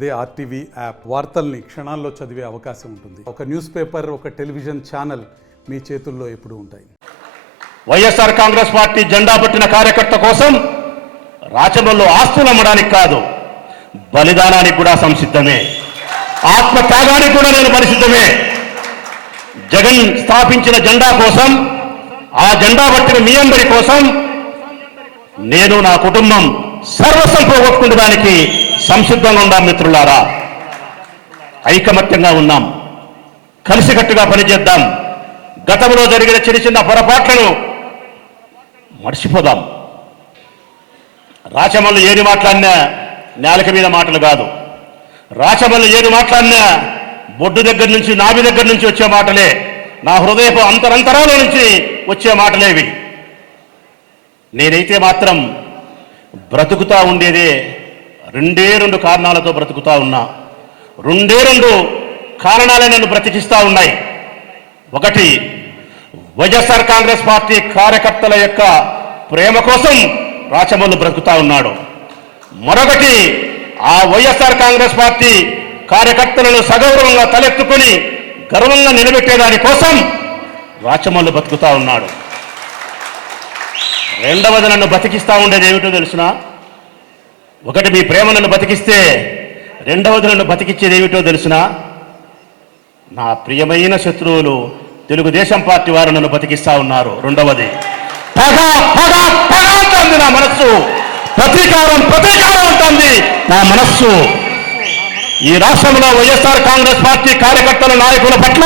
అదే RTV app వార్తల్ని క్షణాల్లో చదివే అవకాశం ఉంటుంది. ఒక న్యూస్ పేపర్, ఒక టెలివిజన్ ఛానల్ మీ చేతుల్లో ఎప్పుడూ ఉంటాయి. వైఎస్ఆర్ కాంగ్రెస్ పార్టీ జెండా పట్టిన కార్యకర్త కోసం రాచమల్లు ఆస్తులు అమ్మడానికి కాదు, బలిదానానికి కూడా సంసిద్ధమే, ఆత్మ త్యాగానికి కూడా నేను పరిసిద్ధమే. జగన్ స్థాపించిన జెండా కోసం, ఆ జెండా పట్టిన మీ అందరి కోసం నేను నా కుటుంబం సర్వస్వం పోగొట్టుకునేదానికి సంసిద్ధంగా ఉన్నాం. మిత్రులారా, ఐకమత్యంగా ఉన్నాం, కలిసికట్టుగా పనిచేద్దాం. గతంలో జరిగిన చిన్న చిన్న పొరపాట్లను మర్చిపోదాం. రాచమల్లు ఏది మాట్లాడినా నేలక మీద మాటలు కాదు, రాచమల్లు ఏది మాట్లాడినా బొడ్డు దగ్గర నుంచి, నాభి దగ్గర నుంచి వచ్చే మాటలే, నా హృదయపు అంతరంతరాల నుంచి వచ్చే మాటలేవి. నేనైతే మాత్రం బ్రతుకుతా ఉండేదే రెండు కారణాలతో బ్రతుకుతా ఉన్నా. రెండు కారణాలే నన్ను బ్రతికిస్తా ఉన్నాయి. ఒకటి, వైఎస్ఆర్ కాంగ్రెస్ పార్టీ కార్యకర్తల యొక్క ప్రేమ కోసం రాచమల్లు బ్రతుకుతా ఉన్నాడు. మరొకటి, ఆ వైఎస్ఆర్ కాంగ్రెస్ పార్టీ కార్యకర్తలను సగౌరవంగా తలెత్తుకొని గర్వంగా నిలబెట్టేదాని కోసం రాచమల్లు బతుకుతా ఉన్నాడు. రెండవది, నన్ను బతికిస్తా ఉండేది ఏమిటో తెలుసునా? ఒకటి, మీ ప్రేమ నన్ను బతికిస్తే, రెండవది నన్ను బతికిచ్చేది ఏమిటో తెలుసునా? నా ప్రియమైన శత్రువులు తెలుగుదేశం పార్టీ వారు నన్ను బతికిస్తా ఉన్నారు. రెండవది, పగ పగ పగ అంటుంది నా మనస్సు, ప్రతీకారం అంటుంది నా మనస్సు. ఈ రాష్ట్రంలో వైఎస్ఆర్ కాంగ్రెస్ పార్టీ కార్యకర్తల నాయకుల పట్ల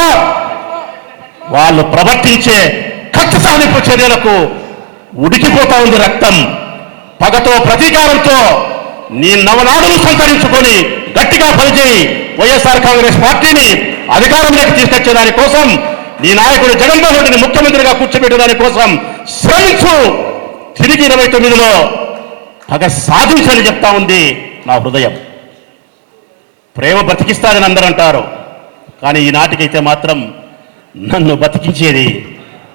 వాళ్ళు ప్రవర్తించే కక్ష సాధింపు చర్యలకు ఉడికిపోతా ఉంది రక్తం. పగతో, ప్రతీకారంతో నీ నవనాడును సంతరించుకొని గట్టిగా పనిచేయి. వైఎస్ఆర్ కాంగ్రెస్ పార్టీని అధికారంలోకి తీసుకొచ్చేదాని కోసం, నీ నాయకుడు జగన్మోహన్ రెడ్డిని ముఖ్యమంత్రిగా కూర్చోబెట్టేదాని కోసం శ్రమించు. తిరిగి 29లో పగ సాధించని చెప్తా ఉంది నా హృదయం. ప్రేమ బతికిస్తాదని అందరూ అంటారు, కానీ ఈనాటికైతే మాత్రం నన్ను బతికించేది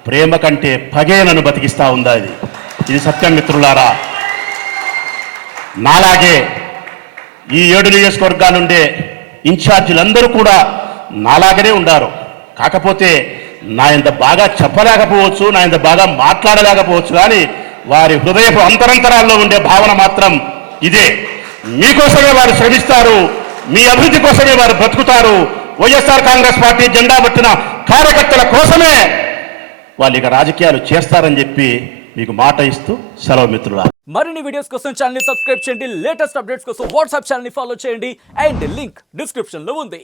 ప్రేమ కంటే పగే నన్ను బతికిస్తా ఉందా? ఇది సత్యం మిత్రులారా. నాలాగే ఈ 7 నియోజకవర్గాల నుండే ఇన్ఛార్జీలందరూ కూడా నాలాగనే ఉండారు. కాకపోతే నా ఇంత బాగా చెప్పలేకపోవచ్చు, నా ఇంత బాగా మాట్లాడలేకపోవచ్చు, కానీ వారి హృదయపు అంతరంతరాల్లో ఉండే భావన మాత్రం ఇదే. మీకోసమే వారు శ్రమిస్తారు, మీ అభివృద్ధి కోసమే వారు బ్రతుకుతారు. వైఎస్ఆర్ కాంగ్రెస్ పార్టీ జెండా పట్టిన కార్యకర్తల కోసమే వాళ్ళు ఇక రాజకీయాలు చేస్తారని చెప్పి మీకు మాట ఇస్తూ సెలవు మిత్రులా. మరిన్ని వీడియోస్ కోసం ఛానల్ ని సబ్స్క్రైబ్ చేయండి, లేటెస్ట్ అప్డేట్స్ కోసం వాట్సాప్ ఛానల్ ని ఫాలో చేయండి, అండ్ లింక్ డిస్క్రిప్షన్ లో ఉంది.